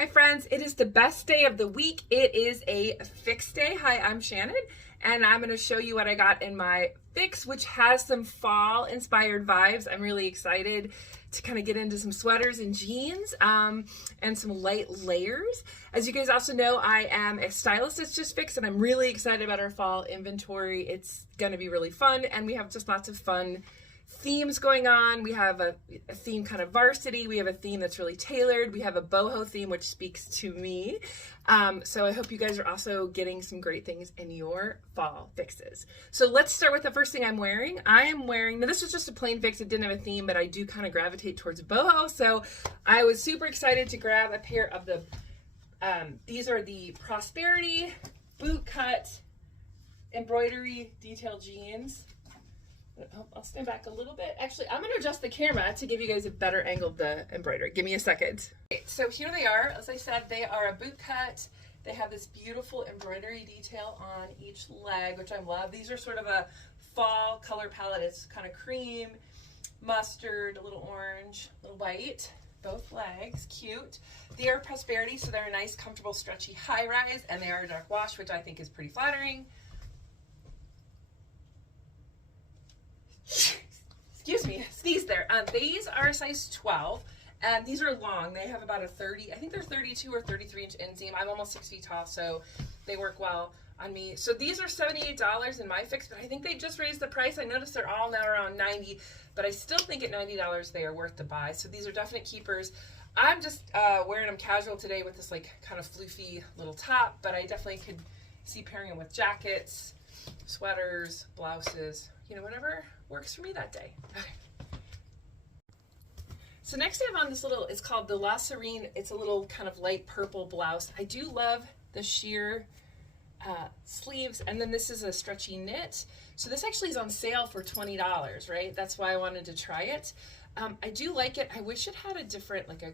Hi friends, it is the best day of the week. It is a fix day. Hi, I'm Shannon, and I'm going to show you what I got in my fix, which has some fall inspired vibes. I'm really excited to kind of get into some sweaters and jeans and some light layers. As you guys also know, I am a stylist at Just Fix, and I'm really excited about our fall inventory. It's going to be really fun, and we have just lots of fun themes going on. We have a theme kind of varsity. We have a theme that's really tailored. We have a boho theme, which speaks to me. So I hope you guys are also getting some great things in your fall fixes. So let's start with the first thing I'm wearing. I am wearing, now this was just a plain fix. It didn't have a theme, but I do kind of gravitate towards boho. So I was super excited to grab a pair of the, these are the Prosperity bootcut embroidery detail jeans. I'll stand back a little bit. Actually, I'm going to adjust the camera to give you guys a better angle of the embroidery. Give me a second. Okay, so here they are. As I said, they are a boot cut. They have this beautiful embroidery detail on each leg, which I love. These are sort of a fall color palette. It's kind of cream, mustard, a little orange, a little white. Both legs, cute. They are Prosperity, so they're a nice, comfortable, stretchy high rise, and they are a dark wash, which I think is pretty flattering. Excuse me, sneeze there. These are a size 12, and these are long. They have about a 30, I think they're 32 or 33 inch inseam. I'm almost 6 feet tall, so they work well on me. So these are $78 in my fix, but I think they just raised the price. I noticed they're all now around $90, but I still think at $90 they are worth the buy. So these are definite keepers. I'm just wearing them casual today with this like kind of floofy little top, but I definitely could see pairing them with jackets, sweaters, blouses, you know, whatever works for me that day. Okay. So next I have on this little, it's called the La Serene. It's a little kind of light purple blouse. I do love the sheer sleeves, and then this is a stretchy knit. So this actually is on sale for $20, right? That's why I wanted to try it. I do like it. I wish it had a different, like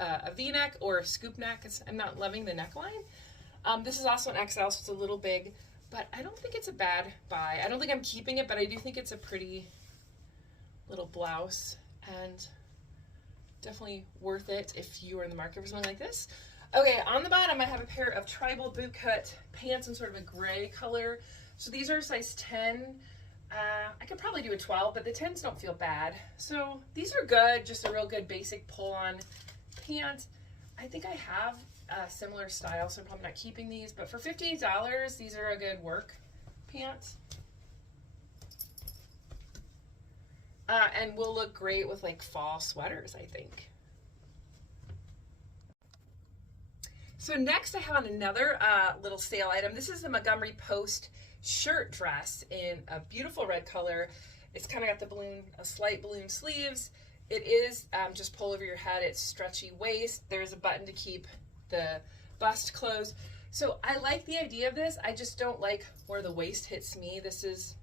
a V-neck or a scoop neck. I'm not loving the neckline. This is also an XL, so it's a little big. But I don't think it's a bad buy. I don't think I'm keeping it, but I do think it's a pretty little blouse and definitely worth it if you are in the market for something like this. Okay, on the bottom I have a pair of tribal bootcut pants in sort of a gray color. So these are size 10. I could probably do a 12, but the 10s don't feel bad. So these are good, just a real good basic pull-on pant. I think I have a similar style, so I'm probably not keeping these, but for $58, these are a good work pants. And will look great with like fall sweaters, I think. So next I have on another little sale item. This is the Montgomery Post shirt dress in a beautiful red color. It's kind of got the balloon, a slight balloon sleeves. It is just pull over your head. It's stretchy waist. There's a button to keep the bust closed. So I like the idea of this. I just don't like where the waist hits me. It's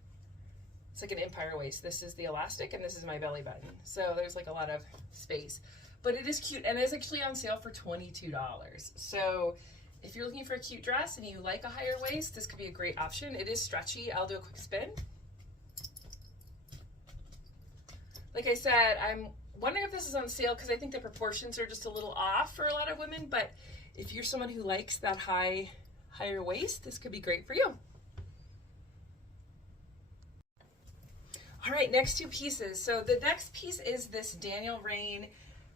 like an empire waist. This is the elastic and this is my belly button. So there's like a lot of space, but it is cute and it's actually on sale for $22. So if you're looking for a cute dress and you like a higher waist, this could be a great option. It is stretchy. I'll do a quick spin. Like I said, I'm wondering if this is on sale because I think the proportions are just a little off for a lot of women, but if you're someone who likes that higher waist, this could be great for you. All right, next two pieces. So the next piece is this Daniel Rain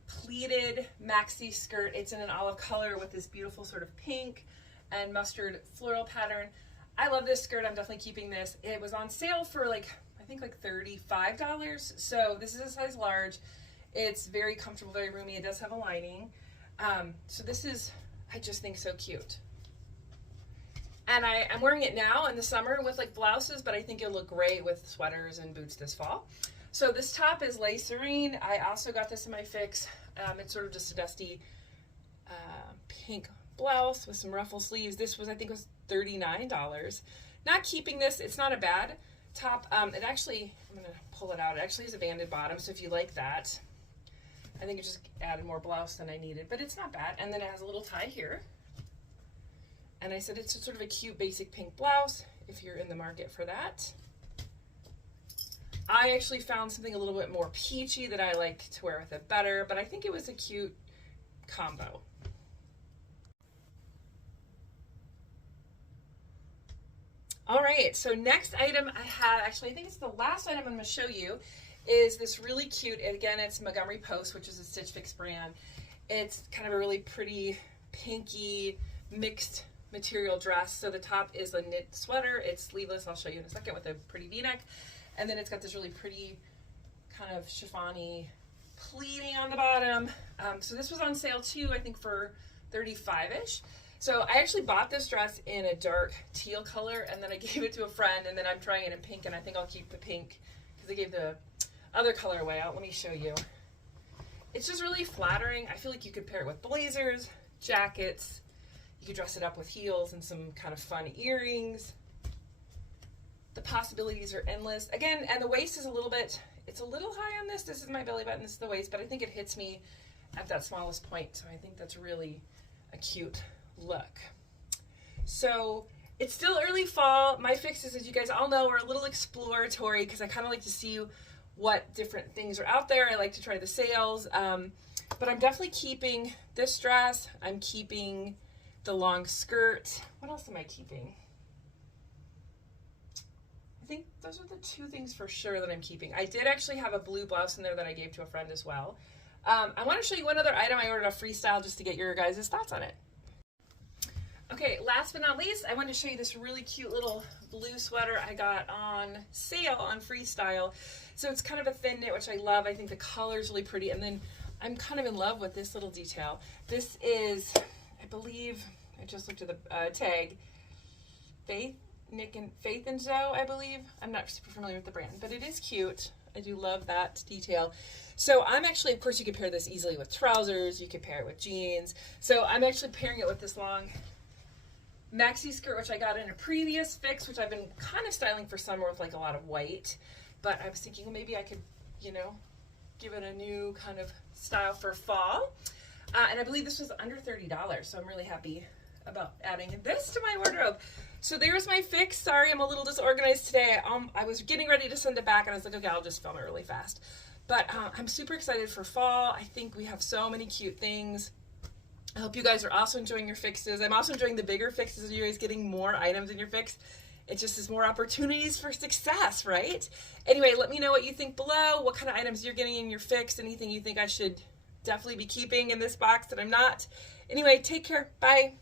pleated maxi skirt. It's in an olive color with this beautiful sort of pink and mustard floral pattern. I love this skirt. I'm definitely keeping this. It was on sale for like, I think like $35. So this is a size large. It's very comfortable, very roomy. It does have a lining. So this is, I just think so cute. And I'm wearing it now in the summer with like blouses, but I think it'll look great with sweaters and boots this fall. So this top is La Serene. I also got this in my fix. It's sort of just a dusty pink blouse with some ruffle sleeves. This was, I think, was $39. Not keeping this. It's not a bad top. It actually, I'm gonna pull it out. It actually has a banded bottom, so if you like that, I think it just added more blouse than I needed, but it's not bad. And then it has a little tie here. And I said it's sort of a cute basic pink blouse if you're in the market for that. I actually found something a little bit more peachy that I like to wear with it better, but I think it was a cute combo. All right, so next item I have, actually I think it's the last item I'm going to show you, is this really cute, and again it's Montgomery Post, which is a Stitch Fix brand. It's kind of a really pretty pinky mixed material dress. So the top is a knit sweater, it's sleeveless, I'll show you in a second, with a pretty v-neck, and then it's got this really pretty kind of chiffon-y pleating on the bottom. So this was on sale too, I think for $35-ish. So I actually bought this dress in a dark teal color, and then I gave it to a friend, and then I'm trying it in pink, and I think I'll keep the pink because I gave the other color away out. Let me show you. It's just really flattering. I feel like you could pair it with blazers, jackets. You could dress it up with heels and some kind of fun earrings. The possibilities are endless. Again, and the waist is a little bit, it's a little high on this. This is my belly button, this is the waist, but I think it hits me at that smallest point. So I think that's really a cute look. So it's still early fall. My fixes, as you guys all know, are a little exploratory because I kind of like to see what different things are out there. I like to try the sales, but I'm definitely keeping this dress. I'm keeping the long skirt. What else am I keeping? I think those are the two things for sure that I'm keeping. I did actually have a blue blouse in there that I gave to a friend as well. I want to show you one other item I ordered off Freestyle just to get your guys' thoughts on it. Okay, last but not least, I wanted to show you this really cute little blue sweater I got on sale on Freestyle. So it's kind of a thin knit, which I love. I think the color is really pretty, and then I'm kind of in love with this little detail. This is, I believe, I just looked at the tag, Faith and Zoe, I believe. I'm not super familiar with the brand, but it is cute. I do love that detail. So I'm actually, of course, you could pair this easily with trousers. You could pair it with jeans. So I'm actually pairing it with this long maxi skirt, which I got in a previous fix, which I've been kind of styling for summer with like a lot of white. But I was thinking, well, maybe I could, you know, give it a new kind of style for fall. And I believe this was under $30, so I'm really happy about adding this to my wardrobe. So there's my fix. Sorry, I'm a little disorganized today. I was getting ready to send it back, and I was like, okay, I'll just film it really fast. But I'm super excited for fall. I think we have so many cute things. I hope you guys are also enjoying your fixes. I'm also enjoying the bigger fixes. You guys getting more items in your fix. It just is more opportunities for success, right? Anyway, let me know what you think below, what kind of items you're getting in your fix, anything you think I should definitely be keeping in this box that I'm not. Anyway, take care. Bye.